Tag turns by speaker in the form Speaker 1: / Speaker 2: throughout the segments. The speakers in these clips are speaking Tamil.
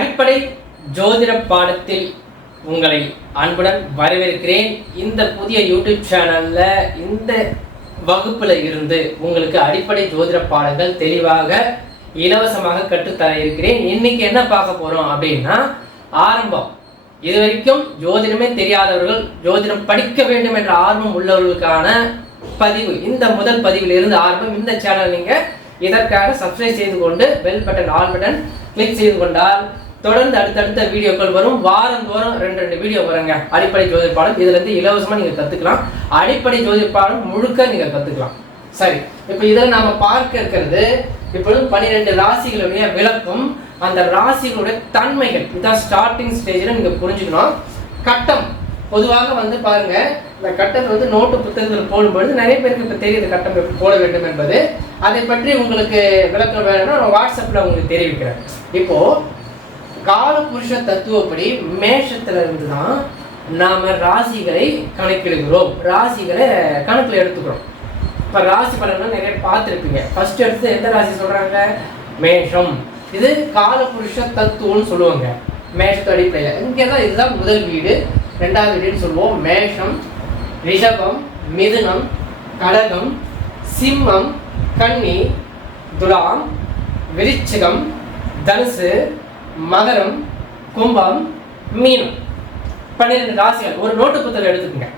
Speaker 1: அடிப்படை ஜோதிட பாடத்தில் உங்களை அன்புடன் வரவேற்கிறேன் இந்த புதிய யூடியூப் சேனலில் இந்த வகுப்பில் இருந்து உங்களுக்கு அடிப்படை ஜோதிட பாடங்கள் தெளிவாக இலவசமாக கற்றுத்தர இருக்கிறேன் இன்னைக்கு என்ன பார்க்க போகிறோம் அப்படின்னா ஆரம்பம் இது வரைக்கும் ஜோதிடமே தெரியாதவர்கள் ஜோதிடம் படிக்க வேண்டும் என்ற ஆர்வம் உள்ளவர்களுக்கான பதிவு இந்த முதல் பதிவிலிருந்து ஆரம்பம் இந்த சேனல் நீங்கள் இதற்காக சப்ஸ்கிரைப் செய்து கொண்டு bell button all button click செய்து கொண்டால் தொடர்ந்து அடுத்தடுத்த வீடியோக்கள் வரும் வாரந்தோறும் ரெண்டு ரெண்டு வீடியோ வருங்க அடிப்படை ஜோதிப்பாளம் இதுல இதுலேருந்து இலவசமாக நீங்கள் கற்றுக்கலாம் அடிப்படை ஜோதிப்பாளம் முழுக்க நீங்கள் கற்றுக்கலாம் சரி இப்போ இதுல நாம் பார்க்க இருக்கிறது இப்பொழுது பன்னிரெண்டு ராசிகளுடைய விளக்கம் அந்த ராசிகளுடைய தன்மைகள் இதுதான் ஸ்டார்டிங் ஸ்டேஜில் நீங்கள் புரிஞ்சுக்கணும் கட்டம் பொதுவாக வந்து பாருங்க இந்த கட்டத்தை வந்து நோட்டு புத்தகத்தில் போடும்பொழுது நிறைய பேருக்கு இப்போ தெரியுது கட்டம் போட வேண்டும் என்பது அதை பற்றி உங்களுக்கு விளக்கம் வேணும்னா வாட்ஸ்அப்பில் உங்களுக்கு தெரிவிக்கிறேன் இப்போது கால புருஷ தத்துவப்படி மேஷத்துல இருந்து தான் நாம ராசிகளை கணக்கிடுகிறோம் ராசிகளை கணக்கில் எடுத்துக்கிறோம் இப்போ ராசி பலன்லாம் நிறைய பார்த்துருப்பீங்க ஃபர்ஸ்ட் எடுத்து எந்த ராசி சொல்கிறாங்க மேஷம் இது கால புருஷ தத்துவம்னு சொல்லுவாங்க மேஷத்து அடிப்படையில் இங்கே தான் இதுதான் முதல் வீடு ரெண்டாவது வீடுன்னு சொல்லுவோம் மேஷம் ரிஷபம் மிதுனம் கடகம் சிம்மம் கன்னி துலாம் விருச்சிகம் தனுசு மகரம் கும்பம் மீனம் பன்னிரெண்டு ராசிகள் ஒரு நோட்டு புத்தகம் எடுத்துக்கோங்க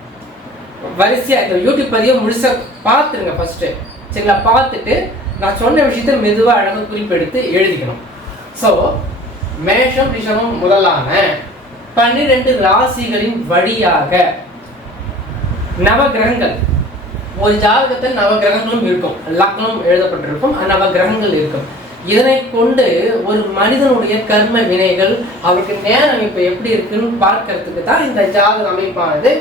Speaker 1: வரிசையாக இந்த யூடியூப் பதிவை முழுசாக பார்த்துருங்க ஃபஸ்ட்டு சரிங்களா பார்த்துட்டு நான் சொன்ன விஷயத்த மெதுவாக அழகாக குறிப்பெடுத்து எழுதிக்கணும் ஸோ மேஷம் ரிஷபம் முதலான பன்னிரெண்டு ராசிகளின் வழியாக நவகிரகங்கள் ஒரு ஜாதகத்தில் நவகிரகங்களும் இருக்கும் லக்னம் எழுதப்பட்டிருக்கும் நவகிரகங்கள் இருக்கும் இதனை கொண்டு ஒரு மனிதனுடைய கர்ம வினைகள் அவருக்கு நேர அமைப்பு எப்படி இருக்குன்னு பார்க்கறதுக்கு தான் இந்த ஜாதக அமைப்பானது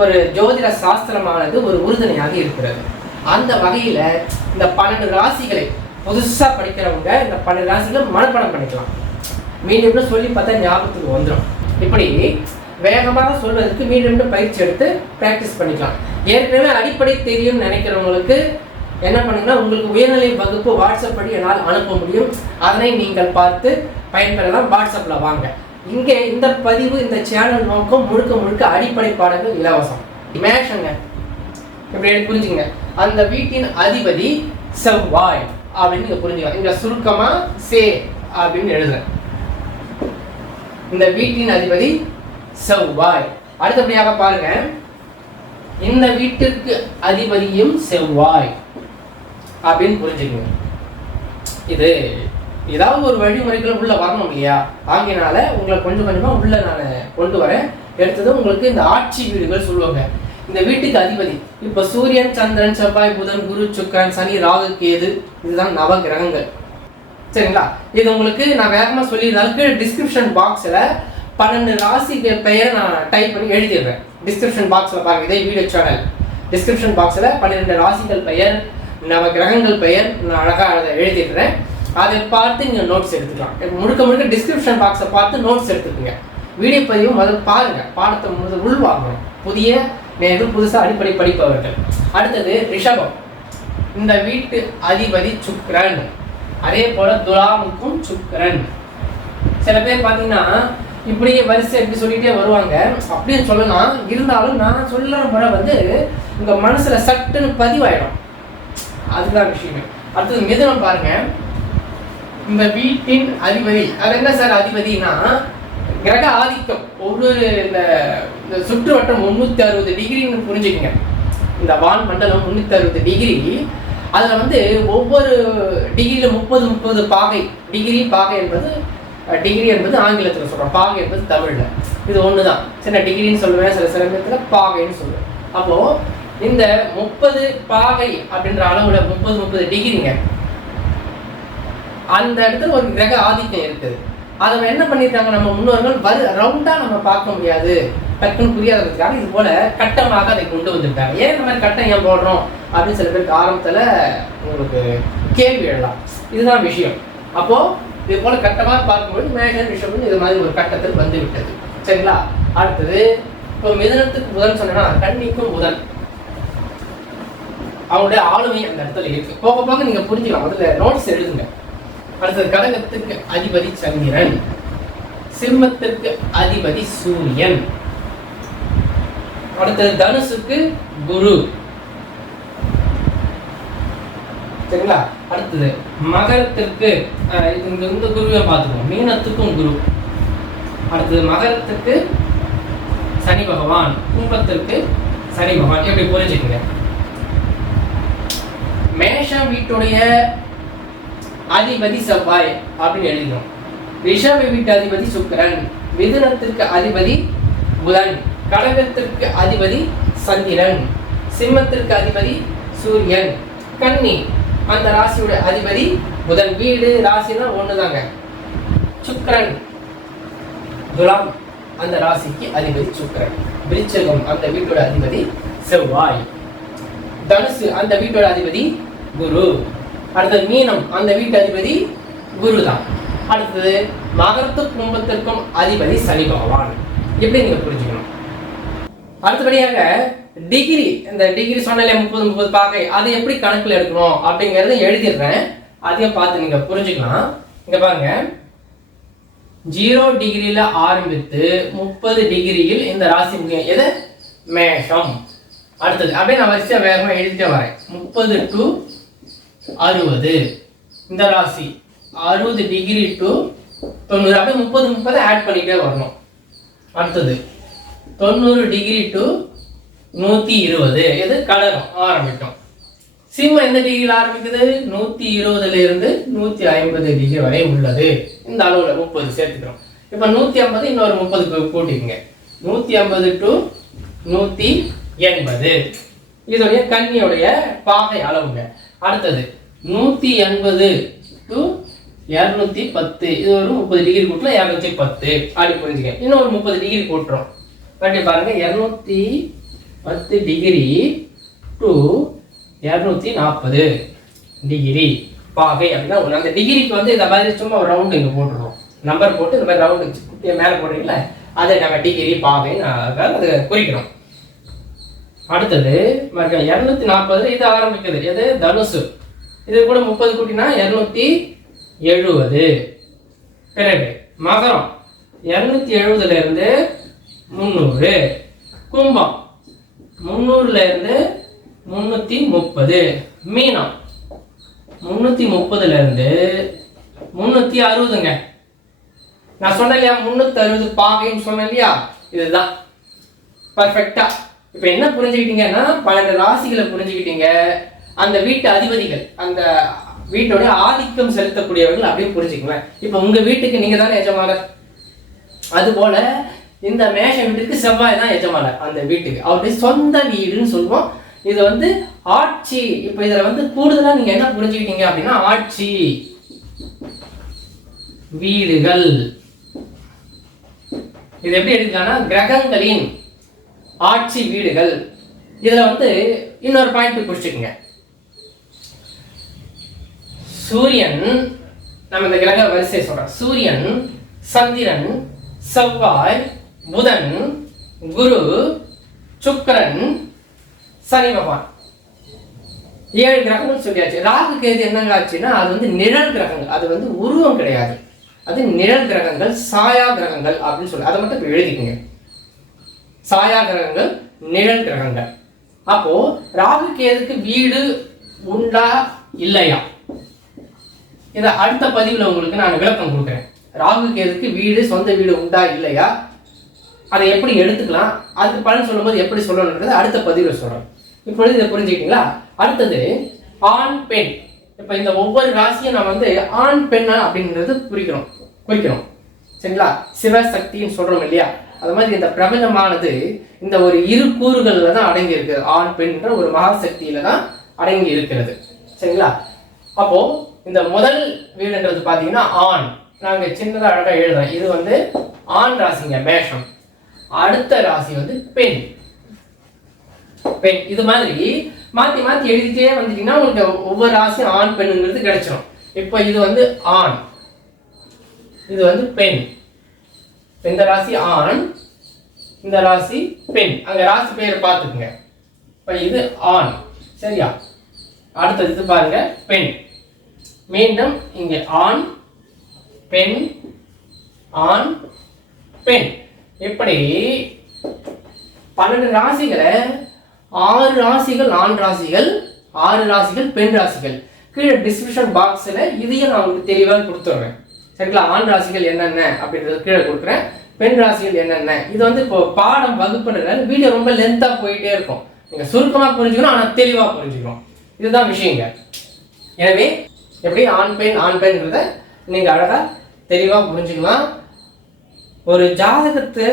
Speaker 1: ஒரு ஜோதிட சாஸ்திரமானது ஒரு உறுதுணையாக இருக்கிறது அந்த வகையில் இந்த பன்னெண்டு ராசிகளை புதுசாக படிக்கிறவங்க இந்த பன்னெண்டு ராசிகளை மனப்பணம் பண்ணிக்கலாம் மீண்டும் சொல்லி பார்த்தா ஞாபகத்துக்கு வந்துடும் இப்படி வேகமாக சொல்வதற்கு மீண்டும் பயிற்சி எடுத்து ப்ராக்டிஸ் பண்ணிக்கலாம் ஏற்கனவே அடிப்படை தெரியும் நினைக்கிறவங்களுக்கு என்ன பண்ணுங்கன்னா உங்களுக்கு உயர்நிலை வகுப்பு வாட்ஸ்அப் படி என்னால் அனுப்ப முடியும் அதனை நீங்கள் பார்த்து பயன்பெறலாம் வாட்ஸ்அப்பில் வாங்க இங்கே இந்த பதிவு இந்த சேனல் நோக்கம் முழுக்க முழுக்க அடிப்படை பாடங்கள் இலவசம் மேஷங்க இப்படி புரிஞ்சுங்க அந்த வீட்டின் அதிபதி செவ்வாய் அப்படின்னு நீங்கள் புரிஞ்சுக்கலாம் இங்கே சுருக்கமாக சே அப்படின்னு எழுதுறேன் இந்த வீட்டின் அதிபதி செவ்வாய் அடுத்தபடியாக பாருங்க இந்த வீட்டிற்கு அதிபதியும் செவ்வாய் அப்படின்னு புரிஞ்சுக்குங்க இது ஏதாவது ஒரு வழிமுறைகளை உள்ளே வரணும் இல்லையா ஆகையினால உங்களை கொஞ்சம் கொஞ்சமாக உள்ளே நான் கொண்டு வரேன் எடுத்தது உங்களுக்கு இந்த ஆட்சி வீடுகள் சொல்லுவாங்க இந்த வீட்டுக்கு அதிபதி இப்போ சூரியன் சந்திரன் செவ்வாய் புதன் குரு சுக்கரன் சனி ராகு கேது இதுதான் நவ கிரகங்கள் சரிங்களா இது உங்களுக்கு நான் வேகமாக சொல்லியிருந்தாலும் கீழே டிஸ்கிரிப்ஷன் பாக்ஸில் பன்னெண்டு ராசி பெயர் நான் டைப் பண்ணி எழுதிடுறேன் டிஸ்கிரிப்ஷன் பாக்ஸில் பாருங்கள் இதே வீடியோ சேனல் டிஸ்கிரிப்ஷன் பாக்ஸில் பன்னிரெண்டு ராசிகள் பெயர் நம்ம கிரகங்கள் பெயர் நான் அழகாக அதை எழுதிடுறேன் அதை பார்த்து நீங்கள் நோட்ஸ் எடுத்துக்கலாம் முழுக்க முழுக்க டிஸ்கிரிப்ஷன் பாக்ஸை பார்த்து நோட்ஸ் எடுத்துக்கோங்க வீடியோ பதிவு முதல் பாருங்கள் பாடத்தை முதல் உள்வாங்கணும் புதிய நேரம் புதுசாக அடிப்படை படிப்பவர்கள் அடுத்தது ரிஷபம் இந்த வீட்டு அதிபதி சுக்ரன் அதே போல் துலாமுக்கும் சுக்ரன் சில பேர் பார்த்தீங்கன்னா இப்படியே வரிசை எப்படி சொல்லிகிட்டே வருவாங்க அப்படின்னு சொல்லலாம் இருந்தாலும் நான் சொல்லுற முறை வந்து உங்கள் மனசில் சட்டுன்னு பதிவாயிடும் அதுதான் விஷயமே அடுத்தது மிதனம் பாருங்க இந்த வீட்டின் அதிபதி அது என்ன சார் அதிபதினா கிரக ஆதிக்கம் ஒவ்வொரு இந்த இந்த சுற்றுவட்டம் முந்நூற்றி அறுபது டிகிரின்னு புரிஞ்சுக்கங்க இந்த வான் மண்டலம் முந்நூற்றி அறுபது டிகிரி அதில் வந்து ஒவ்வொரு டிகிரியில் முப்பது முப்பது பாகை டிகிரி பாகை என்பது டிகிரி என்பது ஆங்கிலத்தில் சொல்கிறோம் பாகை என்பது தமிழில் இது ஒன்று தான் சின்ன டிகிரின்னு சொல்லுவேன் சில சில பாகைன்னு சொல்லுவேன் அப்போது இந்த முப்பது பாகை அப்படின்ற அளவுல முப்பது முப்பது டிகிரிங்க அந்த இடத்துல ஒரு கிரக ஆதிக்கம் இருக்குது அதை என்ன பண்ணிட்டாங்க நம்ம முன்னோர்கள் வரு ரவுண்டா நம்ம பார்க்க முடியாது டக்குன்னு புரியாததுக்காக இது போல கட்டமாக அதை கொண்டு வந்துட்டாங்க ஏன் இந்த மாதிரி கட்டம் ஏன் போடுறோம் அப்படின்னு சில பேருக்கு ஆரம்பத்தில் உங்களுக்கு கேள்வி எழலாம் இதுதான் விஷயம் அப்போது இது போல கட்டமாக பார்க்கும்போது மேஷன் விஷயம் இது மாதிரி ஒரு கட்டத்தில் வந்து விட்டது சரிங்களா அடுத்தது இப்போ மிதனத்துக்கு புதன் சொன்னேன்னா கண்ணிக்கும் புதன் அவருடைய ஆளுமை அந்த இடத்துல இருக்கு போக போக நீங்க புரிஞ்சுக்கலாம் அதுல நோட்ஸ் எழுதுங்க அடுத்தது கடகத்துக்கு அதிபதி சந்திரன் சிம்மத்திற்கு அதிபதி சூரியன் அடுத்தது தனுசுக்கு குரு சரிங்களா அடுத்தது மகரத்திற்கு இங்க வந்து குருவை பார்த்துக்கோம் மீனத்துக்கும் குரு அடுத்தது மகரத்துக்கு சனி பகவான் கும்பத்திற்கு சனி பகவான் எப்படி புரிஞ்சுக்கிறேன் மேஷ வீட்டுடைய அதிபதி செவ்வாய் அப்படின்னு எழுதிடும் ரிஷப வீட்டு அதிபதி சுக்கரன் மிதுனத்திற்கு அதிபதி புதன் கடகத்திற்கு அதிபதி சந்திரன் சிம்மத்திற்கு அதிபதி சூரியன் கன்னி அந்த ராசியோட அதிபதி புதன் வீடு ராசினா ஒன்று தாங்க சுக்கரன் துலாம் அந்த ராசிக்கு அதிபதி சுக்கரன் விருச்சகம் அந்த வீட்டோட அதிபதி செவ்வாய் தனுசு அந்த வீட்டோட அதிபதி குரு அடுத்தது மீனம் அந்த வீட்டு அதிபதி குரு தான் அடுத்தது மகரத்து குடும்பத்திற்கும் அதிபதி சனி பகவான் எப்படி நீங்க புரிஞ்சுக்கணும் அடுத்தபடியாக டிகிரி இந்த டிகிரி சொன்னாலே முப்பது முப்பது பாகை அதை எப்படி கணக்கில் எடுக்கணும் அப்படிங்கிறத எழுதிடுறேன் அதையும் பார்த்து நீங்க புரிஞ்சுக்கலாம் இங்க பாருங்க ஜீரோ டிகிரியில ஆரம்பித்து முப்பது டிகிரியில் இந்த ராசி முக்கியம் எது மேஷம் அடுத்தது அப்படியே நான் வரிசையாக வேகமாக எழுதிட்டே வரேன் முப்பது டு அறுபது இந்த ராசி அறுபது டிகிரி டு தொண்ணூறு அப்படியே முப்பது முப்பது ஆட் பண்ணிகிட்டே வரணும் அடுத்தது தொண்ணூறு டிகிரி டு நூற்றி இருபது எது கலரும் ஆரம்பிக்கும் சிம்மம் எந்த டிகிரியில் ஆரம்பிக்குது நூற்றி இருபதுலேருந்து நூற்றி ஐம்பது டிகிரி வரை உள்ளது இந்த அளவில் முப்பது சேர்த்துக்கிறோம் இப்போ நூற்றி ஐம்பது இன்னொரு முப்பதுக்கு கூட்டிருங்க நூற்றி ஐம்பது டு நூற்றி எண்பது இதோடைய கண்ணியுடைய பாகை அளவுங்க அடுத்தது நூற்றி எண்பது டு இரநூத்தி பத்து இது ஒரு முப்பது டிகிரி கூட்டில் இரநூத்தி பத்து அப்படி புரிஞ்சுக்க இன்னும் ஒரு முப்பது டிகிரி கூட்டுறோம் அப்படி பாருங்க இரநூத்தி பத்து டிகிரி டு இரநூத்தி நாற்பது டிகிரி பாகை அப்படின்னா அந்த டிகிரிக்கு வந்து இந்த மாதிரி சும்மா ஒரு ரவுண்டு இங்கே போட்டுருவோம் நம்பர் போட்டு இந்த மாதிரி ரவுண்டு மேலே போடுறீங்களா அதை நம்ம டிகிரி பாகைன்னு அதை குறிக்கிறோம் அடுத்தது இரநூத்தி நாற்பதுல இது ஆரம்பிக்குது எது தனுசு இது கூட முப்பது கூட்டினா இரநூத்தி எழுபது பிறகு மகரம் இரநூத்தி எழுபதுல இருந்து முந்நூறு கும்பம் முந்நூறுல இருந்து முந்நூற்றி முப்பது மீனம் முந்நூற்றி முப்பதுலேருந்து முந்நூற்றி அறுபதுங்க நான் சொன்னேன் இல்லையா முந்நூற்றி அறுபது பாகைன்னு சொன்னேன் இல்லையா இதுதான் பர்ஃபெக்டாக இப்போ என்ன புரிஞ்சுக்கிட்டீங்கன்னா பன்னெண்டு ராசிகளை புரிஞ்சுக்கிட்டீங்க அந்த வீட்டு அதிபதிகள் அந்த வீட்டோட ஆதிக்கம் செலுத்தக்கூடியவர்கள் அப்படியே புரிஞ்சுக்குவேன் இப்போ உங்க வீட்டுக்கு நீங்க தானே எஜமானர் அது போல இந்த மேஷ வீட்டுக்கு செவ்வாய் தான் எஜமானர் அந்த வீட்டுக்கு அவருடைய சொந்த வீடுன்னு சொல்லுவோம் இது வந்து ஆட்சி இப்போ இதில் வந்து கூடுதலாக நீங்கள் என்ன புரிஞ்சுக்கிட்டீங்க அப்படின்னா ஆட்சி வீடுகள் இது எப்படி எடுத்துக்காங்கன்னா கிரகங்களின் ஆட்சி வீடுகள் இதில் வந்து இன்னொரு பாயிண்ட் பிடிச்சிக்கோங்க சூரியன் நம்ம இந்த கிரக வரிசை சொல்கிறோம் சூரியன் சந்திரன் செவ்வாய் புதன் குரு சுக்கரன் சனி பகவான் ஏழு கிரகங்கள் சொல்லியாச்சு ராகு கேது என்னங்க ஆச்சுன்னா அது வந்து நிழல் கிரகங்கள் அது வந்து உருவம் கிடையாது அது நிழல் கிரகங்கள் சாயா கிரகங்கள் அப்படின்னு சொல்லி அதை மட்டும் இப்போ எழுதிக்கோங்க சாயா கிரகங்கள் நிழல் கிரகங்கள் அப்போ ராகு கேதுக்கு வீடு உண்டா இல்லையா இதை அடுத்த பதிவில் உங்களுக்கு நான் விளக்கம் கொடுக்குறேன் ராகு கேதுக்கு வீடு சொந்த வீடு உண்டா இல்லையா அதை எப்படி எடுத்துக்கலாம் அதுக்கு பலன் சொல்லும்போது எப்படி சொல்லணுன்றது அடுத்த பதிவில் சொல்றோம் இப்பொழுது இதை புரிஞ்சுக்கிட்டீங்களா அடுத்தது ஆண் பெண் இப்போ இந்த ஒவ்வொரு ராசியும் நான் வந்து ஆண் பெண்ணா அப்படிங்கிறது குறிக்கிறோம் குறிக்கிறோம் சரிங்களா சிவசக்தின்னு சொல்கிறோம் இல்லையா அது மாதிரி இந்த பிரபஞ்சமானது இந்த ஒரு இரு கூறுகளில் தான் அடங்கி இருக்கிறது ஆண் பெண்ன்ற ஒரு மகாசக்தியில தான் அடங்கி இருக்கிறது சரிங்களா அப்போ இந்த முதல் வீடுன்றது பார்த்தீங்கன்னா ஆண் நாங்கள் சின்னதாக அழகாக எழுதுறோம் இது வந்து ஆண் ராசிங்க மேஷம் அடுத்த ராசி வந்து பெண் பெண் இது மாதிரி மாற்றி மாற்றி எழுதிட்டே வந்துட்டீங்கன்னா உங்களுக்கு ஒவ்வொரு ராசியும் ஆண் பெண்ணுங்கிறது கிடைச்சிடும் இப்போ இது வந்து ஆண் இது வந்து பெண் இந்த ராசி ஆண் இந்த ராசி பெண் அங்கே ராசி பேர் பார்த்துக்குங்க இப்போ இது ஆண் சரியா அடுத்தது இது பாருங்க பெண் மீண்டும் இங்கே ஆண் பெண் ஆண் பெண் இப்படி பன்னெண்டு ராசிகளை ஆறு ராசிகள் ஆண் ராசிகள் ஆறு ராசிகள் பெண் ராசிகள் கீழே டிஸ்கிரிப்ஷன் பாக்ஸில் இதையும் நான் உங்களுக்கு தெளிவாக கொடுத்துட்றேன் சரிங்களா ஆண் ராசிகள் என்னென்ன அப்படின்றது கீழே கொடுக்குறேன் பெண் ராசிகள் என்னென்ன இது வந்து இப்போ பாடம் வகுப்புனால வீடியோ ரொம்ப லென்த்தாக போயிட்டே இருக்கும் நீங்கள் சுருக்கமாக புரிஞ்சுக்கணும் ஆனால் தெளிவாக புரிஞ்சுக்கணும் இதுதான் விஷயங்க எனவே எப்படி ஆண் பெண் ஆண் பெண்ன்றத நீங்கள் அழகாக தெளிவாக புரிஞ்சுக்கலாம் ஒரு ஜாதகத்தை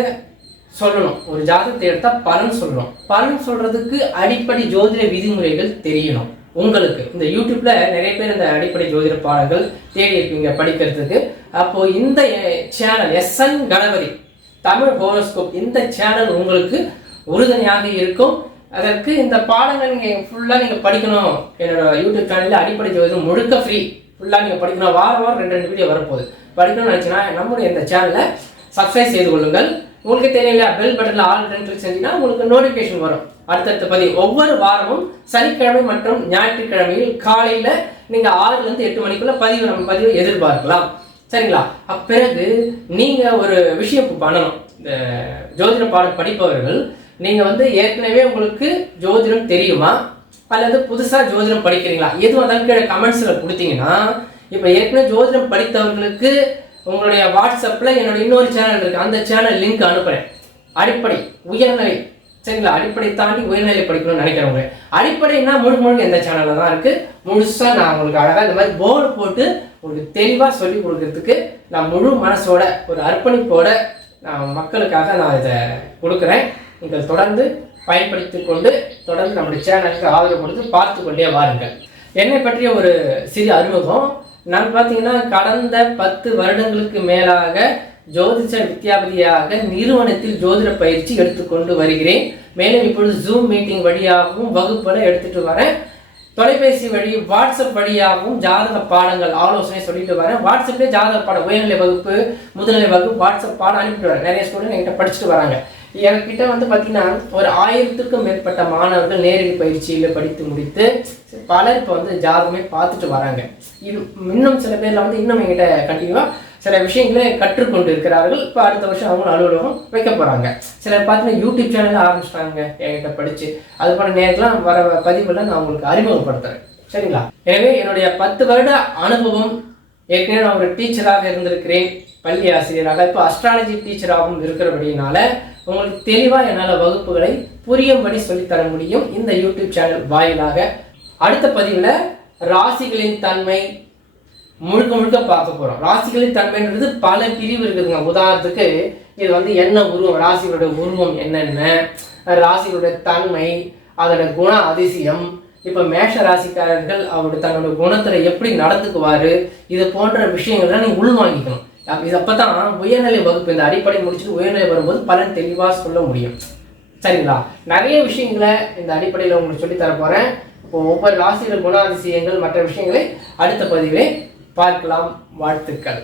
Speaker 1: சொல்லணும் ஒரு ஜாதகத்தை எடுத்தால் பலன் சொல்லணும் பலன் சொல்கிறதுக்கு அடிப்படை ஜோதிட விதிமுறைகள் தெரியணும் உங்களுக்கு இந்த யூடியூப்ல நிறைய பேர் இந்த அடிப்படை ஜோதிட பாடங்கள் தேடி இருப்பீங்க படிக்கிறதுக்கு அப்போ இந்த channel SN Ganapathi Tamil horoscope இந்த சேனல் உங்களுக்கு உறுதுணையாக இருக்கும் அதற்கு இந்த பாடங்கள் நீங்கள் ஃபுல்லாக நீங்கள் படிக்கணும் என்னோட யூடியூப் சேனலில் அடிப்படை ஜோதிடம் முழுக்க ஃப்ரீ ஃபுல்லாக நீங்க படிக்கணும் வாரம் வாரம் ரெண்டு ரெண்டு வீடியோ வரப்போகுது படிக்கணும்னு நினைச்சுன்னா நம்முடைய இந்த சேனலை சப்ஸ்கிரைப் செய்து கொள்ளுங்கள் உங்களுக்கு தெரியல பெல் பட்டன்ல ஆல் ரெண்டு செஞ்சீங்கன்னா உங்களுக்கு நோட்டிஃபிகேஷன் வரும் அடுத்தடுத்த பதிவு ஒவ்வொரு வாரமும் சனிக்கிழமை மற்றும் ஞாயிற்றுக்கிழமையில் காலையில நீங்க ஆறுல இருந்து எட்டு மணிக்குள்ள பதிவு நம்ம பதிவை எதிர்பார்க்கலாம் சரிங்களா அப்பிறகு நீங்க ஒரு விஷயம் பண்ணணும் இந்த ஜோதிட பாடம் படிப்பவர்கள் நீங்க வந்து ஏற்கனவே உங்களுக்கு ஜோதிடம் தெரியுமா அல்லது புதுசாக ஜோதிடம் படிக்கிறீங்களா எது வந்தாலும் கீழே கமெண்ட்ஸில் கொடுத்தீங்கன்னா இப்போ ஏற்கனவே ஜோதிடம் படித்தவர்களுக்கு உங்களுடைய வாட்ஸ்அப்பில் என்னோட இன்னொரு சேனல் இருக்குது அந்த சேனல் லிங்க் அனுப்புகிறேன் அடிப்படை உயர்நிலை சரிங்களா அடிப்படை தாண்டி உயர்நிலை படிக்கணும்னு நினைக்கிறவங்க அடிப்படைனா முழு முழுங்க எந்த சேனலில் தான் இருக்குது முழுசாக நான் உங்களுக்கு அழகாக இந்த மாதிரி போர்டு போட்டு உங்களுக்கு தெளிவாக சொல்லி கொடுக்கறதுக்கு நான் முழு மனசோட ஒரு அர்ப்பணிப்போட நான் மக்களுக்காக நான் இதை கொடுக்குறேன் நீங்கள் தொடர்ந்து பயன்படுத்தி கொண்டு தொடர்ந்து நம்முடைய சேனலுக்கு ஆதரவு கொடுத்து பார்த்து கொண்டே வாருங்கள் என்னை பற்றிய ஒரு சிறு அறிமுகம் நான் பார்த்தீங்கன்னா கடந்த பத்து வருடங்களுக்கு மேலாக ஜோதிஷ வித்யாபதியாக நிறுவனத்தில் ஜோதிட பயிற்சி எடுத்துக்கொண்டு வருகிறேன் மேலும் இப்பொழுது ஜூம் மீட்டிங் வழியாகவும் வகுப்புல எடுத்துட்டு வரேன் தொலைபேசி வழி வாட்ஸ்அப் வழியாகவும் ஜாதக பாடங்கள் ஆலோசனை சொல்லிட்டு வரேன் வாட்ஸ்அப்லேயே ஜாதக பாடம் உயர்நிலை வகுப்பு முதுநிலை வகுப்பு வாட்ஸ்அப் பாடம் அனுப்பிட்டு வரேன் நிறைய ஸ்டூடெண்ட் என்கிட்ட படிச்சுட்டு வராங்க என்கிட்ட வந்து பார்த்தீங்கன்னா ஒரு ஆயிரத்துக்கும் மேற்பட்ட மாணவர்கள் நேரடி பயிற்சியில் படித்து முடித்து பலர் இப்போ வந்து ஜாதகமே பார்த்துட்டு வராங்க இது இன்னும் சில பேரில் வந்து இன்னும் என்கிட்ட கண்டிப்பாக சில விஷயங்களே கற்றுக்கொண்டு இருக்கிறார்கள் இப்போ அடுத்த வருஷம் அவங்க அலுவலகம் வைக்க போகிறாங்க சில பார்த்தீங்கன்னா யூடியூப் சேனல் ஆரம்பிச்சிட்டாங்க என்கிட்ட படித்து அது போல நேரத்தில் வர பதிவில் நான் உங்களுக்கு அறிமுகப்படுத்துகிறேன் சரிங்களா எனவே என்னுடைய பத்து வருட அனுபவம் ஏற்கனவே நான் ஒரு டீச்சராக இருந்திருக்கிறேன் பள்ளி ஆசிரியராக இப்போ அஸ்ட்ராலஜி டீச்சராகவும் இருக்கிறபடினால உங்களுக்கு தெளிவாக என்னால் வகுப்புகளை புரியும்படி சொல்லித்தர முடியும் இந்த யூடியூப் சேனல் வாயிலாக அடுத்த பதிவில் ராசிகளின் தன்மை முழுக்க முழுக்க பார்க்க போகிறோம் ராசிகளின் தன்மைன்றது பல பிரிவு இருக்குதுங்க உதாரணத்துக்கு இது வந்து என்ன உருவம் ராசிகளுடைய உருவம் என்னென்ன ராசிகளுடைய தன்மை அதோட குண அதிசயம் இப்போ மேஷ ராசிக்காரர்கள் அவர் தன்னோட குணத்தில் எப்படி நடந்துக்குவார் இது போன்ற விஷயங்கள்லாம் நீங்கள் உள்வாங்கிக்கணும் இது அப்போ தான் உயர்நிலை வகுப்பு இந்த அடிப்படை முடிச்சுட்டு உயர்நிலை வரும்போது பலன் தெளிவாக சொல்ல முடியும் சரிங்களா நிறைய விஷயங்களை இந்த அடிப்படையில் உங்களுக்கு சொல்லி தரப்போகிறேன் இப்போ ஒவ்வொரு குண குணாதிசயங்கள் மற்ற விஷயங்களை அடுத்த பதிவே பார்க்கலாம் வாழ்த்துக்கள்